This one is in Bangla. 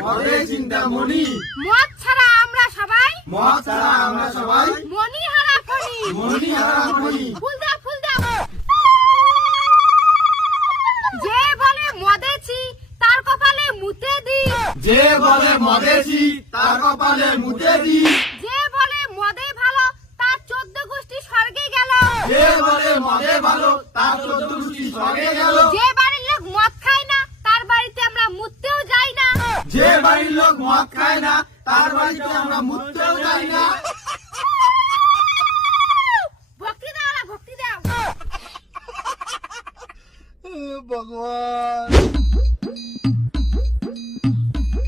মদে চিন্তামণি। মদ ছাড়া আমরা সবাই মণিহারা ফণি। ফুল দাও যে বলে মদেছি তার কপালে মুতে দি। যে বলে মদেছি তার কপালে মুতে দি। যে বলে মদে ভালো তার 14 গোষ্ঠী স্বর্গে গেল। যে বলে মদে ভালো তার 14 গোষ্ঠী স্বর্গে গেল। যে বাড়ির লোক মদ খায় না তার বাড়িতে আমরা মুততেও যাই না। যে বাড়ির লোক মদ খায় না তার বাড়িতে আমরা মুততেও যাই না।